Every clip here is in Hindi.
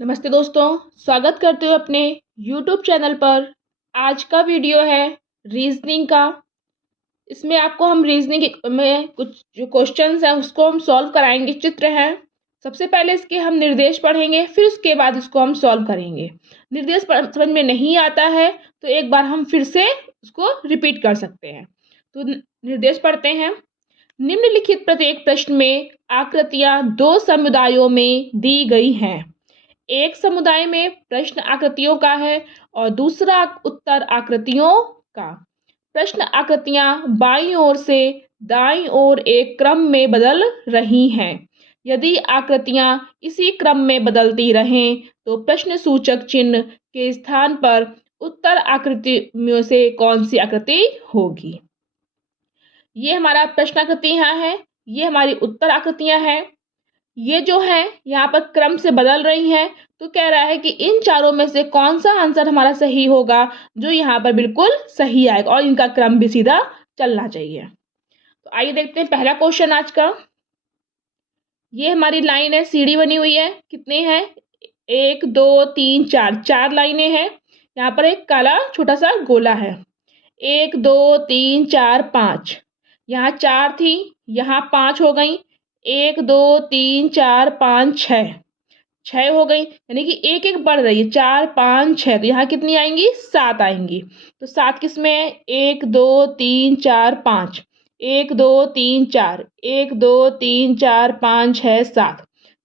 नमस्ते दोस्तों, स्वागत करते हो अपने YouTube चैनल पर। आज का वीडियो है रीजनिंग का। इसमें आपको हम रीजनिंग में कुछ जो क्वेश्चंस हैं उसको हम सॉल्व कराएंगे। चित्र हैं, सबसे पहले इसके हम निर्देश पढ़ेंगे, फिर उसके बाद इसको हम सॉल्व करेंगे। निर्देश समझ में नहीं आता है तो एक बार हम फिर से उसको रिपीट कर सकते हैं। तो निर्देश पढ़ते हैं। निम्नलिखित प्रत्येक प्रश्न में आकृतियां दो समुदायों में दी गई हैं। एक समुदाय में प्रश्न आकृतियों का है और दूसरा उत्तर आकृतियों का। प्रश्न आकृतियां बाईं ओर से दाईं ओर एक क्रम में बदल रही हैं। यदि आकृतियां इसी क्रम में बदलती रहें तो प्रश्न सूचक चिन्ह के स्थान पर उत्तर आकृति में से कौन सी आकृति होगी। ये हमारा प्रश्न आकृतियां हैं, ये हमारी उत्तर आकृतियां हैं। ये जो है यहाँ पर क्रम से बदल रही है, तो कह रहा है कि इन चारों में से कौन सा आंसर हमारा सही होगा, जो यहाँ पर बिल्कुल सही आएगा और इनका क्रम भी सीधा चलना चाहिए। तो आइए देखते हैं पहला क्वेश्चन आज का। ये हमारी लाइन है, सीढ़ी बनी हुई है। कितने हैं? 1 2 3 4, 4 लाइनें हैं। यहाँ पर एक काला छोटा सा गोला है। 1 2 3 4 5, यहाँ 4 थी, यहाँ 5 हो गई। 1 2 3 4 5 6, 6 हो गई, यानी कि एक एक बढ़ रही है। 4 5 6, तो यहाँ कितनी आएंगी? 7 आएंगी। तो 7 किस में है? 1 2 3 4 5, 1 2 3 4, 1 2 3 4 5 6 7,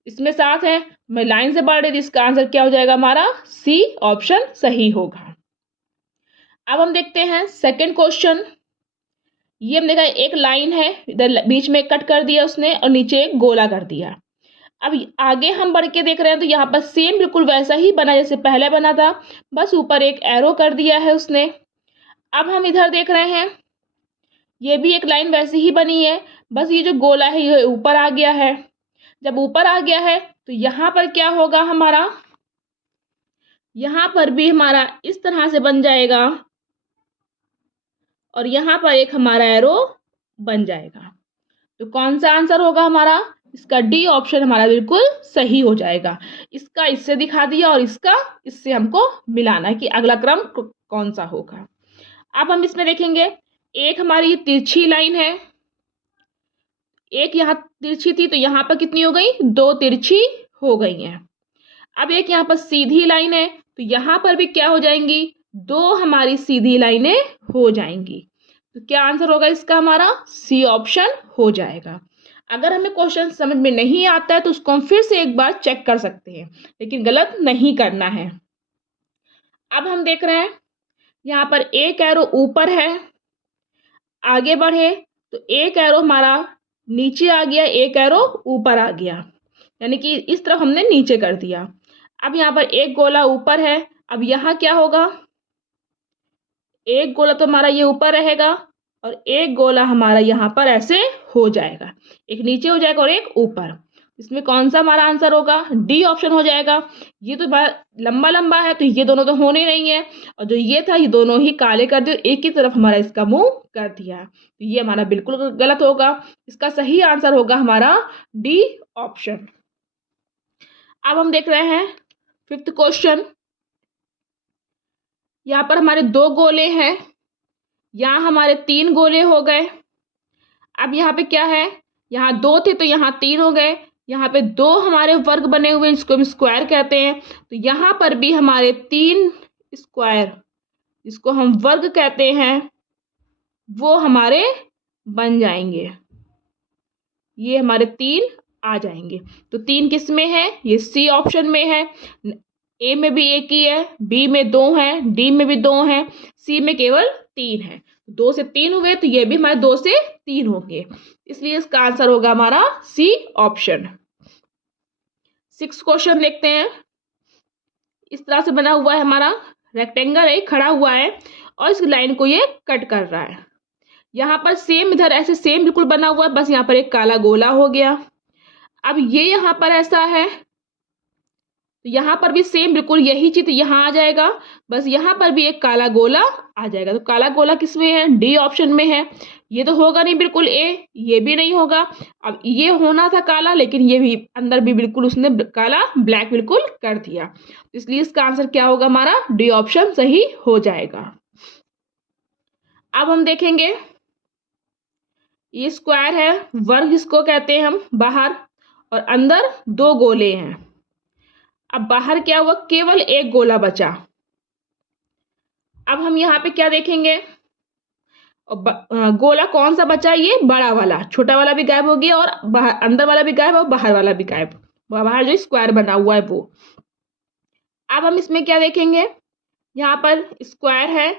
इसमें 7 है। मैं लाइन से बढ़ रही थी, इसका आंसर क्या हो जाएगा हमारा? सी ऑप्शन सही होगा। अब हम देखते हैं सेकंड क्वेश्चन। ये हमने कहा एक लाइन है, इधर बीच में कट कर दिया उसने और नीचे एक गोला कर दिया। अब आगे हम बढ़ के देख रहे हैं तो यहाँ पर सेम बिल्कुल वैसा ही बना जैसे पहले बना था, बस ऊपर एक एरो कर दिया है उसने। अब हम इधर देख रहे हैं, ये भी एक लाइन वैसी ही बनी है, बस ये जो गोला है ये ऊपर आ गया है। जब ऊपर आ गया है तो यहाँ पर क्या होगा हमारा? यहाँ पर भी हमारा इस तरह से बन जाएगा और यहाँ पर एक हमारा एरो बन जाएगा। तो कौन सा आंसर होगा हमारा? इसका डी ऑप्शन हमारा बिल्कुल सही हो जाएगा। इसका इससे दिखा दिया और इसका इससे हमको मिलाना है कि अगला क्रम कौन सा होगा। अब हम इसमें देखेंगे, एक हमारी तिरछी लाइन है, एक यहाँ तिरछी थी तो यहाँ पर कितनी हो गई? 2 तिरछी हो गई हैं। अब एक यहाँ पर सीधी लाइन है तो यहाँ पर भी क्या हो जाएंगी? 2 हमारी सीधी लाइनें हो जाएंगी। तो क्या आंसर होगा इसका? हमारा सी ऑप्शन हो जाएगा। अगर हमें क्वेश्चन समझ में नहीं आता है तो उसको हम फिर से एक बार चेक कर सकते हैं, लेकिन गलत नहीं करना है। अब हम देख रहे हैं यहाँ पर एक एरो ऊपर है, आगे बढ़े तो एक एरो हमारा नीचे आ गया, एक एरो ऊपर आ गया, यानी कि इस तरफ हमने नीचे कर दिया। अब यहाँ पर एक गोला ऊपर है, अब यहाँ क्या होगा? एक गोला तो हमारा ये ऊपर रहेगा और एक गोला हमारा यहाँ पर ऐसे हो जाएगा, एक नीचे हो जाएगा और एक ऊपर। इसमें कौन सा हमारा आंसर होगा? डी ऑप्शन हो जाएगा। ये तो लंबा लंबा है तो ये दोनों तो होने नहीं है, और जो ये था ये दोनों ही काले कर दिए, एक ही तरफ हमारा इसका मुंह कर दिया, तो ये हमारा बिल्कुल गलत होगा। इसका सही आंसर होगा हमारा डी ऑप्शन। अब हम देख रहे हैं फिफ्थ क्वेश्चन। यहाँ पर हमारे 2 गोले हैं, यहाँ हमारे 3 गोले हो गए। अब यहाँ पे क्या है? यहाँ 2 थे तो यहाँ 3 हो गए। यहाँ पे 2 हमारे वर्ग बने हुए जिसको हम स्क्वायर कहते हैं, तो यहाँ पर भी हमारे 3 स्क्वायर जिसको हम वर्ग कहते हैं वो हमारे बन जाएंगे। ये हमारे 3 आ जाएंगे। तो 3 किस में है? ये सी ऑप्शन में है। ए में भी एक ही है, बी में 2 है, डी में भी 2 है, सी में केवल 3 है। 2 से 3 हुए तो ये भी हमारे 2 से 3 होंगे, इसलिए इसका आंसर होगा हमारा सी ऑप्शन। 6 क्वेश्चन देखते हैं। इस तरह से बना हुआ है हमारा रेक्टेंगल है, खड़ा हुआ है और इस लाइन को ये कट कर रहा है। यहाँ पर सेम इधर ऐसे सेम बिल्कुल बना हुआ है, बस यहाँ पर एक काला गोला हो गया। अब ये यहाँ पर ऐसा है, तो यहाँ पर भी सेम बिल्कुल यही चित्र यहाँ आ जाएगा, बस यहाँ पर भी एक काला गोला आ जाएगा। तो काला गोला किस में है? डी ऑप्शन में है। ये तो होगा नहीं बिल्कुल ए, ये भी नहीं होगा। अब ये होना था काला, लेकिन ये भी अंदर भी बिल्कुल उसने काला ब्लैक बिल्कुल कर दिया, इसलिए इसका आंसर क्या होगा हमारा? डी ऑप्शन सही हो जाएगा। अब हम देखेंगे ये स्क्वायर है, वर्ग जिसको कहते हैं हम बाहर, और अंदर दो गोले हैं। अब बाहर क्या हुआ? केवल एक गोला बचा। अब हम यहाँ पे क्या देखेंगे? गोला कौन सा बचा? ये बड़ा वाला, छोटा वाला भी गायब हो गया और बाहर अंदर वाला भी गायब और बाहर वाला भी गायब। बाहर जो स्क्वायर बना हुआ है वो। अब हम इसमें क्या देखेंगे? यहाँ पर स्क्वायर है,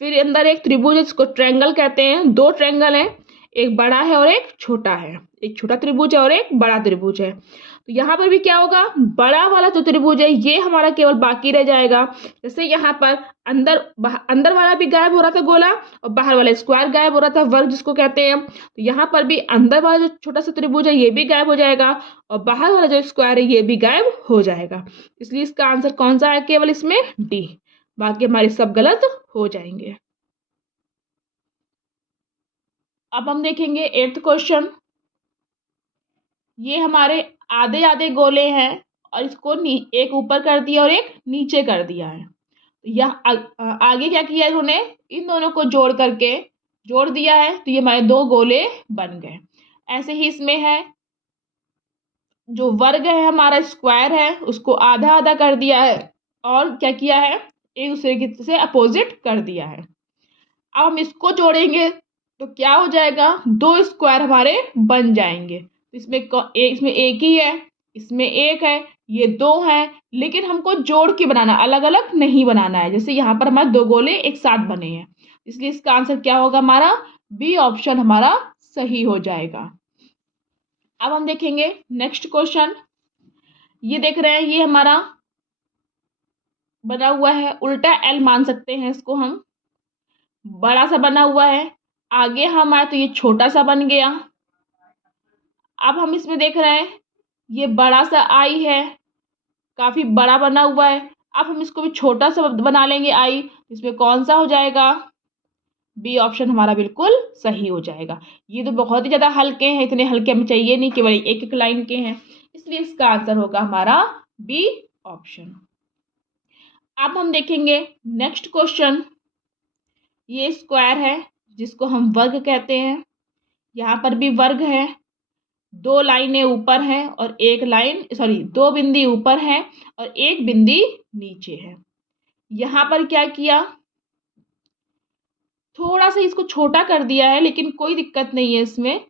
फिर अंदर एक त्रिभुज है जिसको ट्रायंगल कहते हैं। दो ट्रायंगल हैं, एक बड़ा है और एक छोटा है। एक छोटा त्रिभुज है और एक बड़ा त्रिभुज है। तो यहाँ पर भी क्या होगा? बड़ा वाला जो त्रिभुज है ये हमारा केवल बाकी रह जाएगा। जैसे यहाँ पर अंदर वाला भी गायब हो रहा था गोला, और बाहर वाला स्क्वायर गायब हो रहा था, वर्ग जिसको कहते हैं। तो यहाँ पर भी अंदर वाला जो छोटा सा त्रिभुज है ये भी गायब हो जाएगा, और बाहर वाला जो स्क्वायर है ये भी गायब हो जाएगा। इसलिए इसका आंसर कौन सा है? केवल इसमें डी। बाकी हमारे सब गलत हो जाएंगे। अब हम देखेंगे 8th क्वेश्चन। ये हमारे आधे आधे गोले हैं और इसको एक ऊपर कर दिया और एक नीचे कर दिया है। आगे क्या किया इन्होंने? इन दोनों को जोड़ दिया है, तो ये हमारे दो गोले बन गए। ऐसे ही इसमें है, जो वर्ग है हमारा स्क्वायर है उसको आधा आधा कर दिया है और क्या किया है? एक दूसरे की से अपोजिट कर दिया है। अब हम इसको जोड़ेंगे तो क्या हो जाएगा? दो स्क्वायर हमारे बन जाएंगे। इसमें एक ही है, इसमें एक है, ये दो है, लेकिन हमको जोड़ के बनाना, अलग अलग नहीं बनाना है। जैसे यहाँ पर हमारे दो गोले एक साथ बने हैं, इसलिए इसका आंसर क्या होगा हमारा? बी ऑप्शन हमारा सही हो जाएगा। अब हम देखेंगे नेक्स्ट क्वेश्चन। ये देख रहे हैं, ये हमारा बना हुआ है उल्टा एल मान सकते हैं इसको हम। बड़ा सा बना हुआ है, आगे हम आए तो ये छोटा सा बन गया। अब हम इसमें देख रहे हैं ये बड़ा सा आई है, काफी बड़ा बना हुआ है। अब हम इसको भी छोटा सा बना लेंगे आई, इसमें कौन सा हो जाएगा? बी ऑप्शन हमारा बिल्कुल सही हो जाएगा। ये तो बहुत ही ज्यादा हल्के हैं, इतने हल्के हमें चाहिए नहीं, केवल एक एक लाइन के हैं, इसलिए इसका आंसर होगा हमारा बी ऑप्शन। अब हम देखेंगे नेक्स्ट क्वेश्चन। ये स्क्वायर है जिसको हम वर्ग कहते हैं। यहाँ पर भी वर्ग है, दो लाइनें ऊपर हैं और दो बिंदी ऊपर हैं और एक बिंदी नीचे है। यहाँ पर क्या किया? थोड़ा सा इसको छोटा कर दिया है, लेकिन कोई दिक्कत नहीं है इसमें।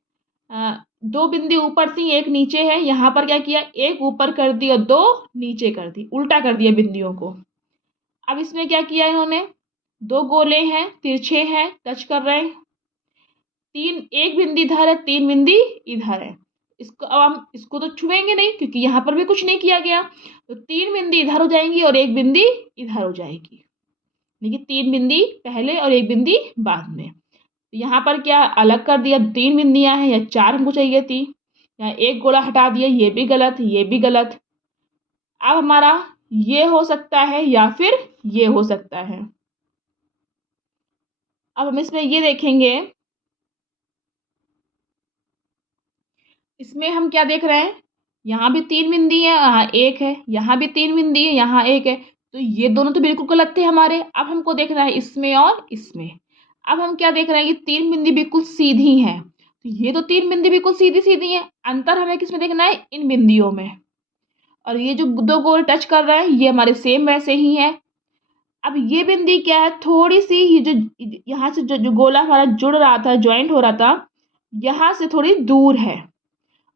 दो बिंदी ऊपर थी, एक नीचे है। यहाँ पर क्या किया? एक ऊपर कर दी और दो नीचे कर दी, उल्टा कर दिया बिंदियों को। अब इसमें क्या किया इन्होंने? दो गोले हैं, तिरछे हैं, टच कर रहे हैं। एक बिंदी इधर है, तीन बिंदी इधर है। इसको अब हम इसको तो छुएंगे नहीं क्योंकि यहाँ पर भी कुछ नहीं किया गया, तो तीन बिंदी इधर हो जाएंगी और एक बिंदी इधर हो जाएगी। देखिए, तीन बिंदी पहले और एक बिंदी बाद में। तो यहाँ पर क्या अलग कर दिया? तीन बिंदियां हैं या चार हमको चाहिए थी, यहाँ एक गोला हटा दिया, ये भी गलत, ये भी गलत। अब हमारा ये हो सकता है या फिर ये हो सकता है। अब हम इसमें ये देखेंगे, इसमें हम क्या देख रहे हैं? यहाँ भी तीन बिंदी है, यहाँ एक है, यहाँ भी तीन बिंदी है, यहाँ एक है, तो ये दोनों तो बिल्कुल गलत थे हमारे। अब हमको देखना है इसमें और इसमें। अब हम क्या देख रहे हैं? ये तीन बिंदी बिल्कुल सीधी हैं, तो ये तो तीन बिंदी बिल्कुल सीधी सीधी है। अंतर हमें किसमें देखना है? इन बिंदियों में। और ये जो दो गोल टच कर रहे हैं ये हमारे सेम वैसे ही है। अब ये बिंदी क्या है? थोड़ी सी ये जो यहाँ से जो गोला हमारा जुड़ रहा था, ज्वाइंट हो रहा था, यहाँ से थोड़ी दूर है।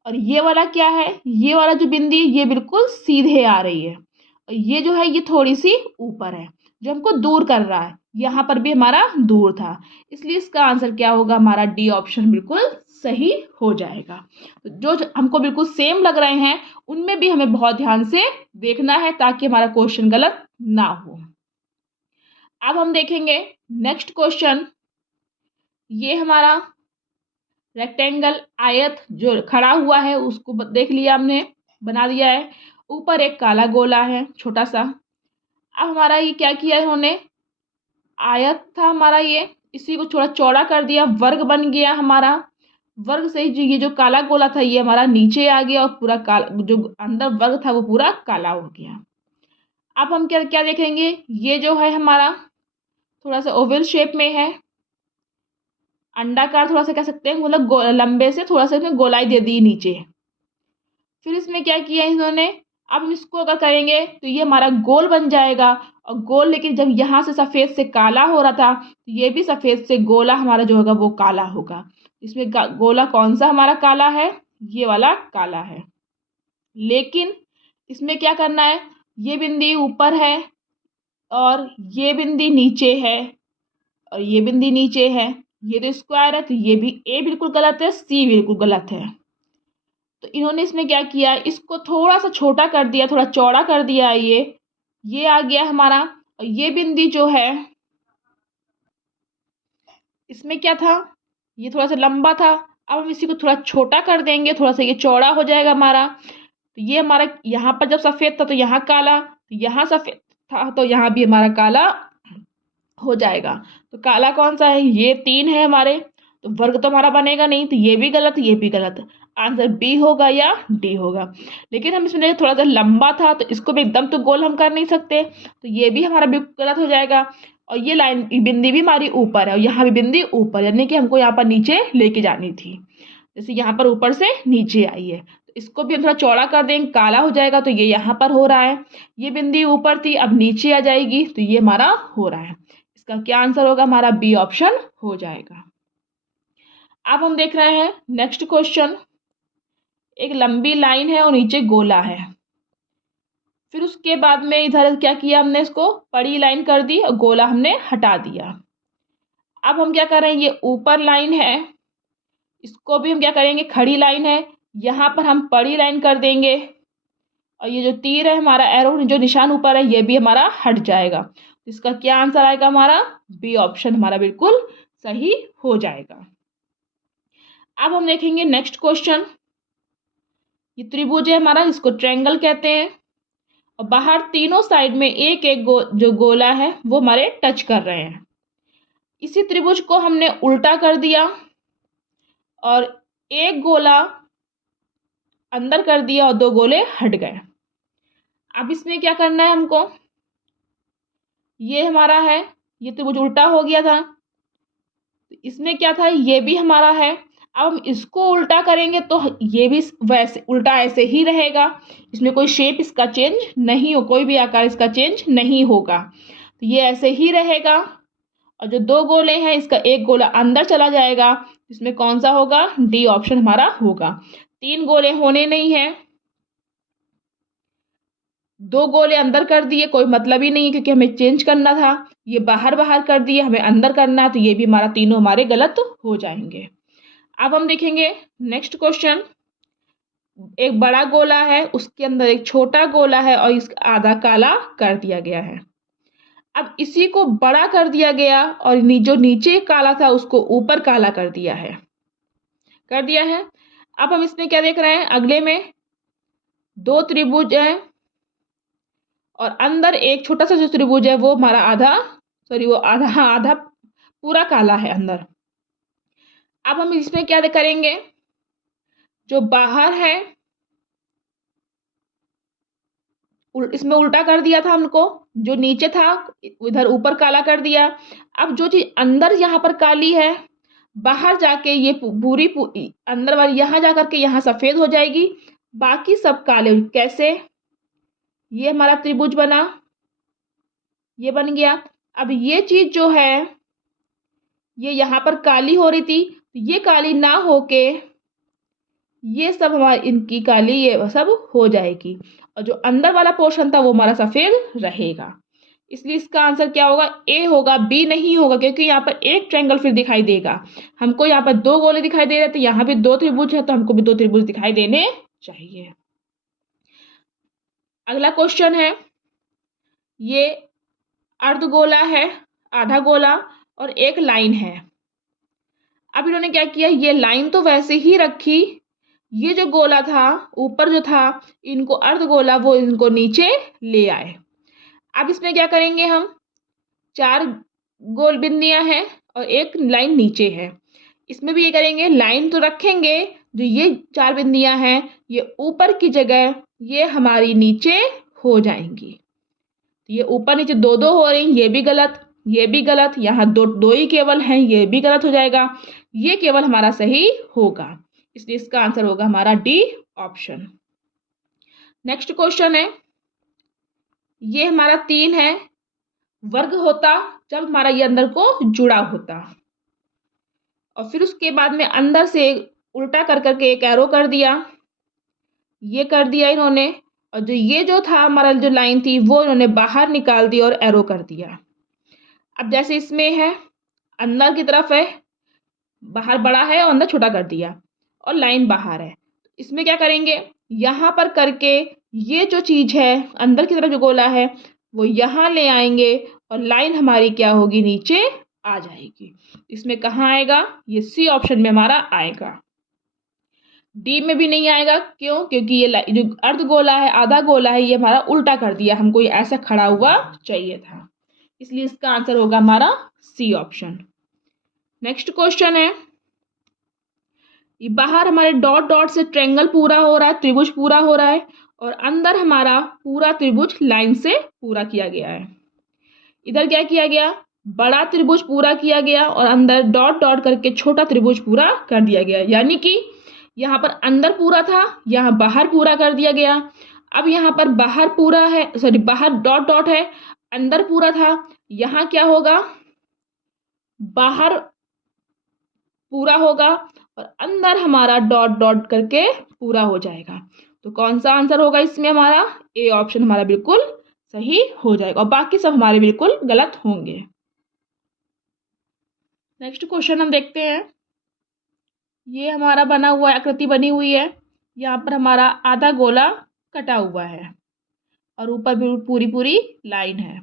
और ये वाला क्या है? ये वाला जो बिंदी है ये बिल्कुल सीधे आ रही है, और ये जो है ये थोड़ी सी ऊपर है, जो हमको दूर कर रहा है। यहाँ पर भी हमारा दूर था, इसलिए इसका आंसर क्या होगा? हमारा डी ऑप्शन बिल्कुल सही हो जाएगा। तो जो हमको बिल्कुल सेम लग रहे हैं उनमें भी हमें बहुत ध्यान से देखना है ताकि हमारा क्वेश्चन गलत ना हो। अब हम देखेंगे नेक्स्ट क्वेश्चन। ये हमारा रेक्टेंगल, आयत जो खड़ा हुआ है उसको देख लिया हमने, बना दिया है। ऊपर एक काला गोला है छोटा सा। अब हमारा ये क्या किया इन्होंने, आयत था हमारा ये, इसी को थोड़ा चौड़ा कर दिया, वर्ग बन गया हमारा। वर्ग से ये जो काला गोला था ये हमारा नीचे आ गया और पूरा काला, जो अंदर वर्ग था वो पूरा काला हो गया। अब हम क्या क्या देखेंगे, ये जो है हमारा थोड़ा सा ओवल शेप में है, अंडाकार थोड़ा सा कह सकते हैं, मतलब लंबे से थोड़ा सा इसमें गोलाई दे दी नीचे। फिर इसमें क्या किया इन्होंने, अब हम इसको अगर करेंगे तो ये हमारा गोल बन जाएगा। और गोल, लेकिन जब यहाँ से सफ़ेद से काला हो रहा था तो ये भी सफ़ेद से गोला हमारा जो होगा वो काला होगा। इसमें गोला कौन सा हमारा काला है, ये वाला काला है। लेकिन इसमें क्या करना है, ये बिंदी ऊपर है और ये बिंदी नीचे है और ये बिंदी नीचे है। ये तो स्क्वायर है तो ये भी ए बिल्कुल गलत है, सी बिल्कुल गलत है। तो इन्होंने इसमें क्या किया, इसको थोड़ा सा छोटा कर दिया, थोड़ा चौड़ा कर दिया। ये आ गया हमारा। और ये बिंदी जो है इसमें क्या था, ये थोड़ा सा लंबा था। अब हम इसी को थोड़ा छोटा कर देंगे, थोड़ा सा ये चौड़ा हो जाएगा हमारा। तो ये हमारा यहाँ पर जब सफ़ेद था तो यहाँ काला, तो यहाँ सफ़ेद था तो यहाँ भी हमारा काला हो जाएगा। तो काला कौन सा है, ये 3 है हमारे। तो वर्ग तो हमारा बनेगा नहीं, तो ये भी गलत, ये भी गलत। आंसर बी होगा या डी होगा। लेकिन हम इसमें थोड़ा सा लंबा था तो इसको भी एकदम तो गोल हम कर नहीं सकते, तो ये भी हमारा भी गलत हो जाएगा। और ये लाइन बिंदी भी हमारी ऊपर है और यहाँ भी बिंदी ऊपर, यानी कि हमको यहाँ पर नीचे लेके जानी थी। जैसे यहाँ पर ऊपर से नीचे आई है, तो इसको भी हम थोड़ा चौड़ा कर देंगे, काला हो जाएगा। तो ये यहाँ पर हो रहा है, ये बिंदी ऊपर थी अब नीचे आ जाएगी, तो ये हमारा हो रहा है। इसका क्या आंसर होगा, हमारा बी ऑप्शन हो जाएगा। अब हम देख रहे हैं नेक्स्ट क्वेश्चन। एक लंबी लाइन है और नीचे गोला है। फिर उसके बाद में इधर क्या किया हमने, इसको बड़ी लाइन कर दी और गोला हमने हटा दिया। अब हम क्या कर रहे हैं, ये ऊपर लाइन है, इसको भी हम क्या करेंगे, खड़ी लाइन है, यहाँ पर हम बड़ी लाइन कर देंगे। और ये जो तीर है हमारा, एरो जो निशान ऊपर है, ये भी हमारा हट जाएगा। इसका क्या आंसर आएगा, हमारा बी ऑप्शन हमारा बिल्कुल सही हो जाएगा। अब हम देखेंगे नेक्स्ट क्वेश्चन। ये त्रिभुज है हमारा, इसको ट्रायंगल कहते हैं। और बाहर तीनों साइड में एक एक जो गोला है वो हमारे टच कर रहे हैं। इसी त्रिभुज को हमने उल्टा कर दिया और एक गोला अंदर कर दिया और 2 गोले हट गए। अब इसमें क्या करना है हमको, ये हमारा है, ये त्रिभुज उल्टा हो गया था, इसमें क्या था, ये भी हमारा है। अब हम इसको उल्टा करेंगे तो ये भी वैसे उल्टा ऐसे ही रहेगा, इसमें कोई शेप इसका चेंज नहीं हो, कोई भी आकार इसका चेंज नहीं होगा, तो ये ऐसे ही रहेगा। और जो 2 गोले हैं इसका एक गोला अंदर चला जाएगा, इसमें कौन सा होगा, डी ऑप्शन हमारा होगा। 3 गोले होने नहीं है, 2 गोले अंदर कर दिए, कोई मतलब ही नहीं है क्योंकि हमें चेंज करना था। ये बाहर बाहर कर दिए, हमें अंदर करना है, तो ये भी हमारा तीनों हमारे गलत हो जाएंगे। अब हम देखेंगे नेक्स्ट क्वेश्चन। एक बड़ा गोला है, उसके अंदर एक छोटा गोला है और इसका आधा काला कर दिया गया है। अब इसी को बड़ा कर दिया गया और जो नीचे काला था उसको ऊपर काला कर दिया है। अब हम इसमें क्या देख रहे हैं, अगले में 2 त्रिभुज हैं और अंदर एक छोटा सा जो त्रिभुज है वो हमारा वो आधा पूरा काला है अंदर। अब हम इसमें क्या करेंगे, जो बाहर है इसमें उल्टा कर दिया था हमको, जो नीचे था उधर ऊपर काला कर दिया। अब जो चीज अंदर यहाँ पर काली है, बाहर जाके ये पूरी अंदर वाली यहाँ जा करके यहाँ सफेद हो जाएगी, बाकी सब काले। कैसे, ये हमारा त्रिभुज बना, ये बन गया। अब ये चीज जो है ये यहाँ पर काली हो रही थी, ये काली ना होके ये सब हमारी इनकी काली ये सब हो जाएगी और जो अंदर वाला पोर्शन था वो हमारा सफेद रहेगा। इसलिए इसका आंसर क्या होगा, ए होगा, बी नहीं होगा, क्योंकि यहाँ पर एक ट्रायंगल फिर दिखाई देगा। हमको यहाँ पर 2 गोले दिखाई दे रहे थे, यहाँ भी 2 त्रिभुज है, तो हमको भी 2 त्रिभुज दिखाई देने चाहिए। अगला क्वेश्चन है, ये अर्धगोला है, आधा गोला और एक लाइन है। अब इन्होंने क्या किया, ये लाइन तो वैसे ही रखी ये जो गोला था ऊपर जो था, इनको अर्धगोला वो इनको नीचे ले आए। अब इसमें क्या करेंगे हम, 4 गोल बिंदियां हैं और एक लाइन नीचे है। इसमें भी ये करेंगे, लाइन तो रखेंगे, जो ये 4 बिंदियां हैं ये ऊपर की जगह ये हमारी नीचे हो जाएंगी। तो ये ऊपर नीचे 2-2 हो रही, ये भी गलत, ये भी गलत, यहाँ 2-2 ही केवल हैं, ये भी गलत हो जाएगा। ये केवल हमारा सही होगा, इसलिए इसका आंसर होगा हमारा डी ऑप्शन। नेक्स्ट क्वेश्चन है, ये हमारा 3 है, वर्ग होता जब हमारा ये अंदर को जुड़ा होता, और फिर उसके बाद में अंदर से उल्टा कर करके एक एरो कर दिया, ये कर दिया इन्होंने, और जो ये जो था हमारा जो लाइन थी वो इन्होंने बाहर निकाल दी और एरो कर दिया। अब जैसे इसमें है, अंदर की तरफ है, बाहर बड़ा है और अंदर छोटा कर दिया, और लाइन बाहर है। इसमें क्या करेंगे, यहाँ पर करके ये जो चीज है अंदर की तरफ जो गोला है वो यहाँ ले आएंगे, और लाइन हमारी क्या होगी, नीचे आ जाएगी। इसमें कहाँ आएगा, ये सी ऑप्शन में हमारा आएगा। डी में भी नहीं आएगा, क्यों, क्योंकि ये जो अर्ध गोला है, आधा गोला है, ये हमारा उल्टा कर दिया, हमको ये ऐसा खड़ा हुआ चाहिए था, इसलिए इसका आंसर होगा हमारा सी ऑप्शन। नेक्स्ट क्वेश्चन है, ये बाहर हमारे डॉट डॉट से ट्रायंगल पूरा हो रहा है, त्रिभुज पूरा हो रहा है, और अंदर हमारा पूरा त्रिभुज लाइन से पूरा किया गया है। इधर क्या किया गया, बड़ा त्रिभुज पूरा किया गया और अंदर डॉट डॉट करके छोटा त्रिभुज पूरा कर दिया गया, यानी कि यहाँ पर अंदर पूरा था, यहाँ बाहर पूरा कर दिया गया। अब यहाँ पर बाहर पूरा है, सॉरी बाहर डॉट डॉट है, अंदर पूरा था, यहाँ क्या होगा, बाहर पूरा होगा और अंदर हमारा डॉट डॉट करके पूरा हो जाएगा। तो कौन सा आंसर होगा इसमें हमारा, ए ऑप्शन हमारा बिल्कुल सही हो जाएगा, और बाकी सब हमारे बिल्कुल गलत होंगे। नेक्स्ट क्वेश्चन हम देखते हैं, ये हमारा बना हुआ आकृति बनी हुई है, यहाँ पर हमारा आधा गोला कटा हुआ है और ऊपर भी पूरी पूरी लाइन है।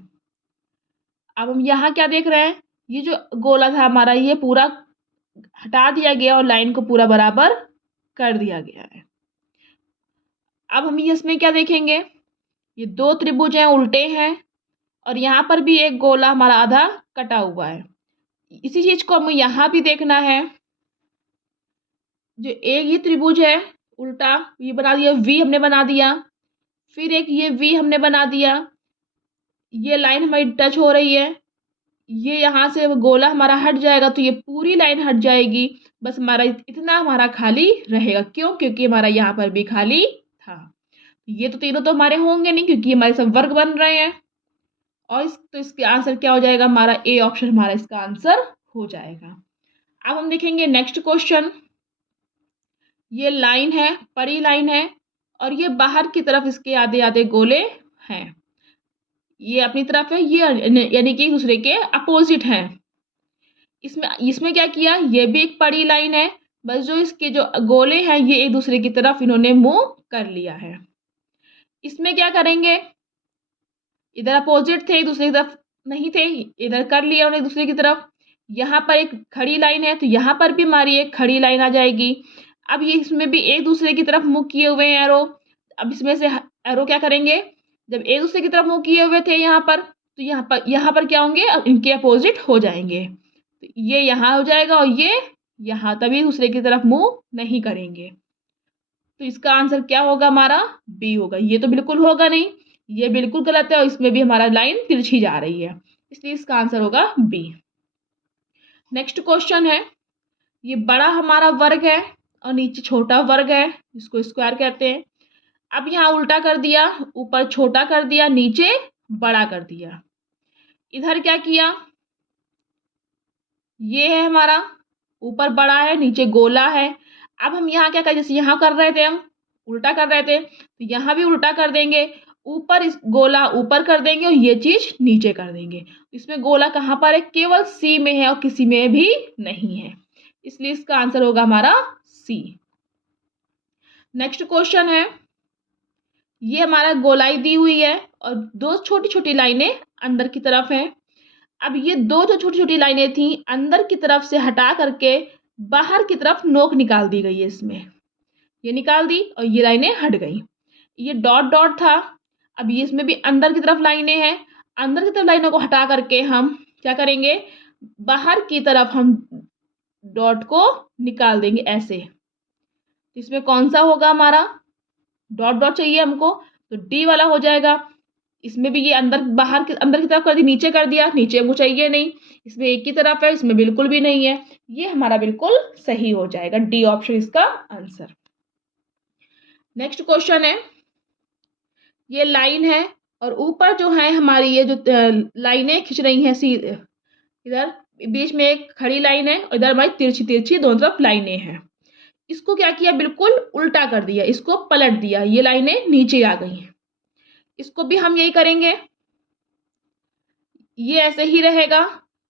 अब हम यहाँ क्या देख रहे हैं, ये जो गोला था हमारा ये पूरा हटा दिया गया और लाइन को पूरा बराबर कर दिया गया है। अब हम इसमें क्या देखेंगे, ये 2 त्रिभुज हैं, उल्टे हैं, और यहाँ पर भी एक गोला हमारा आधा कटा हुआ है। इसी चीज को हमें यहाँ भी देखना है, जो एक ये त्रिभुज है उल्टा, ये बना दिया, वी हमने बना दिया, फिर एक ये वी हमने बना दिया, ये लाइन हमारी टच हो रही है, ये यहाँ से गोला हमारा हट जाएगा तो ये पूरी लाइन हट जाएगी, बस हमारा इतना हमारा खाली रहेगा, क्यों, क्योंकि हमारा यहाँ पर भी खाली था। ये तो तीनों तो हमारे होंगे नहीं, क्योंकि हमारे सब वर्ग बन रहे हैं, और तो इसके आंसर क्या हो जाएगा, हमारा ए ऑप्शन हमारा इसका आंसर हो जाएगा। अब हम देखेंगे नेक्स्ट क्वेश्चन, ये लाइन है, बड़ी लाइन है, और ये बाहर की तरफ इसके आधे आधे गोले हैं, ये अपनी तरफ है, ये यानी कि एक दूसरे के अपोजिट हैं। इसमें इसमें क्या किया, ये भी एक बड़ी लाइन है, बस जो इसके जो गोले हैं ये एक दूसरे की तरफ इन्होंने मूव कर लिया है। इसमें क्या करेंगे, इधर अपोजिट थे, एक दूसरे की तरफ नहीं थे, इधर कर लिया उन्होंने एक दूसरे की तरफ। यहाँ पर एक खड़ी लाइन है तो यहाँ पर भी हमारी एक खड़ी लाइन आ जाएगी। अब ये इसमें भी एक दूसरे की तरफ मुँह किए हुए हैं एरो, अब इसमें से एरो क्या करेंगे, जब एक दूसरे की तरफ मुँह किए हुए थे यहाँ पर, तो यहाँ पर क्या होंगे, अब इनके अपोजिट हो जाएंगे, तो ये यहाँ हो जाएगा और ये यहाँ, तभी दूसरे की तरफ मुँह नहीं करेंगे। तो इसका आंसर क्या होगा, हमारा बी होगा। ये तो बिल्कुल होगा नहीं, ये बिल्कुल गलत है, और इसमें भी हमारा लाइन तिरछी जा रही है, इसलिए इसका आंसर होगा बी। नेक्स्ट क्वेश्चन है, ये बड़ा हमारा वर्ग है और नीचे छोटा वर्ग है, इसको स्क्वायर कहते हैं। अब यहाँ उल्टा कर दिया, ऊपर छोटा कर दिया, नीचे बड़ा कर दिया। इधर क्या किया, ये है हमारा ऊपर बड़ा है, नीचे गोला है। अब हम यहाँ क्या करें, जैसे यहाँ कर रहे थे, हम उल्टा कर रहे थे, तो यहाँ भी उल्टा कर देंगे, ऊपर इस गोला ऊपर कर देंगे और ये चीज नीचे कर देंगे। इसमें गोला कहाँ पर है, केवल सी में है और किसी में भी नहीं है, इसलिए इसका आंसर होगा हमारा सी। नेक्स्ट क्वेश्चन है, ये हमारा गोलाई दी हुई है और 2 छोटी छोटी लाइनें अंदर की तरफ हैं। अब ये 2 जो छोटी छोटी लाइनें थी अंदर की तरफ से हटा करके बाहर की तरफ नोक निकाल दी गई है इसमें, ये निकाल दी और ये लाइनें हट गई। ये डॉट डॉट था, अब ये इसमें भी अंदर की तरफ लाइनें हैं, अंदर की तरफ लाइनों को हटा करके हम क्या करेंगे, बाहर की तरफ हम डॉट को निकाल देंगे ऐसे। इसमें कौन सा होगा हमारा, डॉट डॉट चाहिए हमको, तो डी वाला हो जाएगा। इसमें भी ये अंदर अंदर की तरफ कर दी, नीचे कर दिया, नीचे हमको चाहिए नहीं, इसमें एक की तरफ है, इसमें बिल्कुल भी नहीं है, ये हमारा बिल्कुल सही हो जाएगा, डी ऑप्शन इसका आंसर। नेक्स्ट क्वेश्चन है, ये लाइन है और ऊपर जो है हमारी ये जो लाइनें खींच रही हैं, इधर बीच में एक खड़ी लाइन है और इधर हमारी तिरछी तिरछी दोनों तरफ लाइनें हैं। इसको क्या किया, बिल्कुल उल्टा कर दिया, इसको पलट दिया, ये लाइनें नीचे आ गई हैं। इसको भी हम यही करेंगे, ये ऐसे ही रहेगा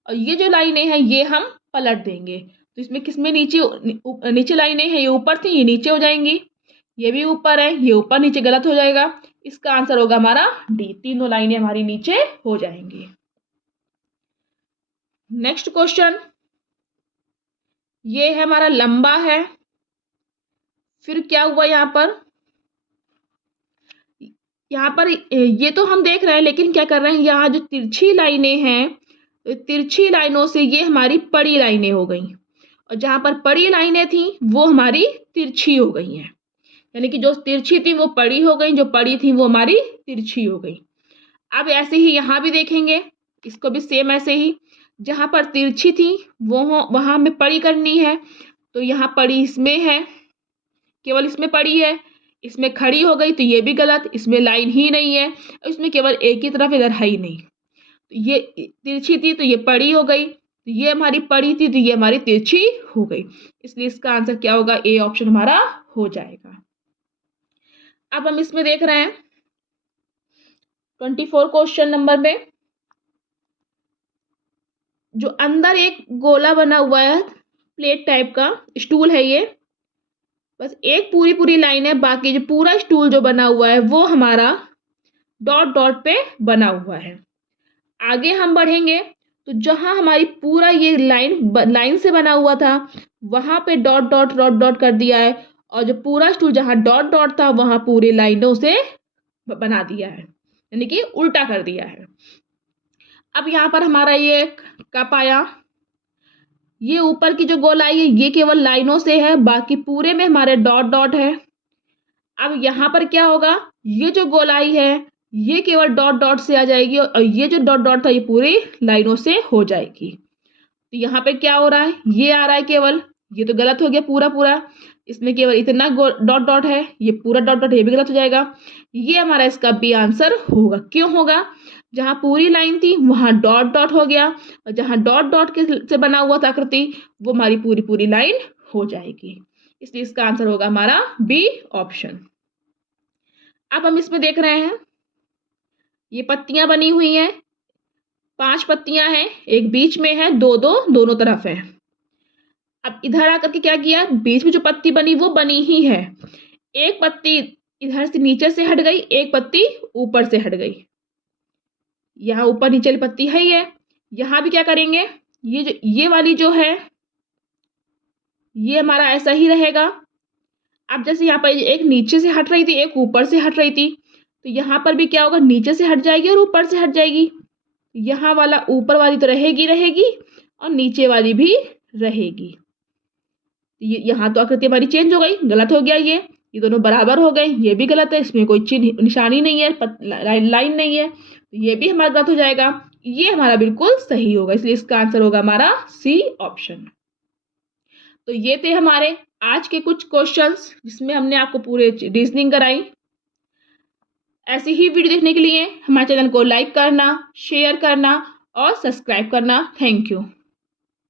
और ये जो लाइनें हैं ये हम पलट देंगे। तो इसमें किसमें नीचे लाइनें हैं, ये ऊपर थी, ये नीचे हो जाएंगी, ये भी ऊपर है, ये ऊपर नीचे गलत हो जाएगा। इसका आंसर होगा हमारा डी, तीनों लाइनें हमारी नीचे हो जाएंगी। नेक्स्ट क्वेश्चन, ये है हमारा लंबा है, फिर क्या हुआ यहाँ पर ये तो हम देख रहे हैं, लेकिन क्या कर रहे हैं, यहाँ जो तिरछी लाइनें हैं, तो तिरछी लाइनों से ये हमारी पड़ी लाइनें हो गई और जहां पर पड़ी लाइनें थी वो हमारी तिरछी हो गई हैं, यानी कि जो तिरछी थी वो पड़ी हो गई, जो पड़ी थी वो हमारी तिरछी हो गई। अब ऐसे ही यहाँ भी देखेंगे, इसको भी सेम ऐसे ही, जहां पर तिरछी थी वो वहां हमें पड़ी करनी है, तो यहाँ पड़ी इसमें है, केवल इसमें पड़ी है, इसमें खड़ी हो गई तो ये भी गलत, इसमें लाइन ही नहीं है, इसमें केवल एक ही तरफ इधर है ही नहीं, तो ये तिरछी थी तो ये पड़ी हो गई, तो ये हमारी पड़ी थी तो ये हमारी तिरछी हो गई, इसलिए इसका आंसर क्या होगा, ए ऑप्शन हमारा हो जाएगा। अब हम इसमें देख रहे हैं 24 क्वेश्चन नंबर में, जो अंदर एक गोला बना हुआ है, प्लेट टाइप का स्टूल है ये, बस एक पूरी पूरी लाइन है, बाकी जो पूरा स्टूल जो बना हुआ है वो हमारा डॉट डॉट पे बना हुआ है। आगे हम बढ़ेंगे तो जहां हमारी पूरा ये लाइन से बना हुआ था वहां पे डॉट डॉट डॉट डॉट कर दिया है, और जो पूरा स्टूल जहां डॉट डॉट था वहां पूरी लाइनों से बना दिया है, यानी कि उल्टा कर दिया है। अब यहाँ पर हमारा ये कप आया, ये ऊपर की जो गोलाई है ये केवल लाइनों से है, बाकी पूरे में हमारे डॉट डॉट है। अब यहाँ पर क्या होगा, ये जो गोलाई है ये केवल डॉट डॉट से आ जाएगी और ये जो डॉट डॉट था ये पूरी लाइनों से हो जाएगी। तो यहाँ पे क्या हो रहा है, ये आ रहा है केवल, ये तो गलत हो गया पूरा पूरा, इसमें केवल इतना डॉट डॉट है, ये पूरा डॉट डॉट ये भी गलत हो जाएगा। ये हमारा इसका बी आंसर होगा। क्यों होगा, जहां पूरी लाइन थी वहां डॉट डॉट हो गया और जहां डॉट डॉट के से बना हुआ था आकृति वो हमारी पूरी पूरी लाइन हो जाएगी, इसलिए इसका आंसर होगा हमारा बी ऑप्शन। अब हम इसमें देख रहे हैं, ये पत्तियां बनी हुई हैं, 5 पत्तियां हैं, एक बीच में है, दो दो दोनों तरफ है। अब इधर आकर के क्या किया, बीच में जो पत्ती बनी वो बनी ही है, एक पत्ती इधर से नीचे से हट गई, एक पत्ती ऊपर से हट गई, यहाँ ऊपर नीचे वाली पत्ती है ही है। यहाँ भी क्या करेंगे, ये वाली जो है ये हमारा ऐसा ही रहेगा। अब जैसे यहाँ पर एक नीचे से हट रही थी, एक ऊपर से हट रही थी, तो यहाँ पर भी क्या होगा, नीचे से हट जाएगी और ऊपर से हट जाएगी। यहाँ वाला ऊपर वाली तो रहेगी और नीचे वाली भी रहेगी। यहाँ तो आकृति हमारी चेंज हो गई, गलत हो गया, ये दोनों बराबर हो गए, ये भी गलत है, इसमें कोई चिन्ह निशानी नहीं है, लाइन नहीं है, तो ये भी हमारा गलत हो जाएगा। ये हमारा बिल्कुल सही होगा, इसलिए इसका आंसर होगा हमारा सी ऑप्शन। तो ये थे हमारे आज के कुछ क्वेश्चंस जिसमें हमने आपको पूरे रीजनिंग कराई। ऐसी ही वीडियो देखने के लिए हमारे चैनल को लाइक करना, शेयर करना और सब्सक्राइब करना। Thank you.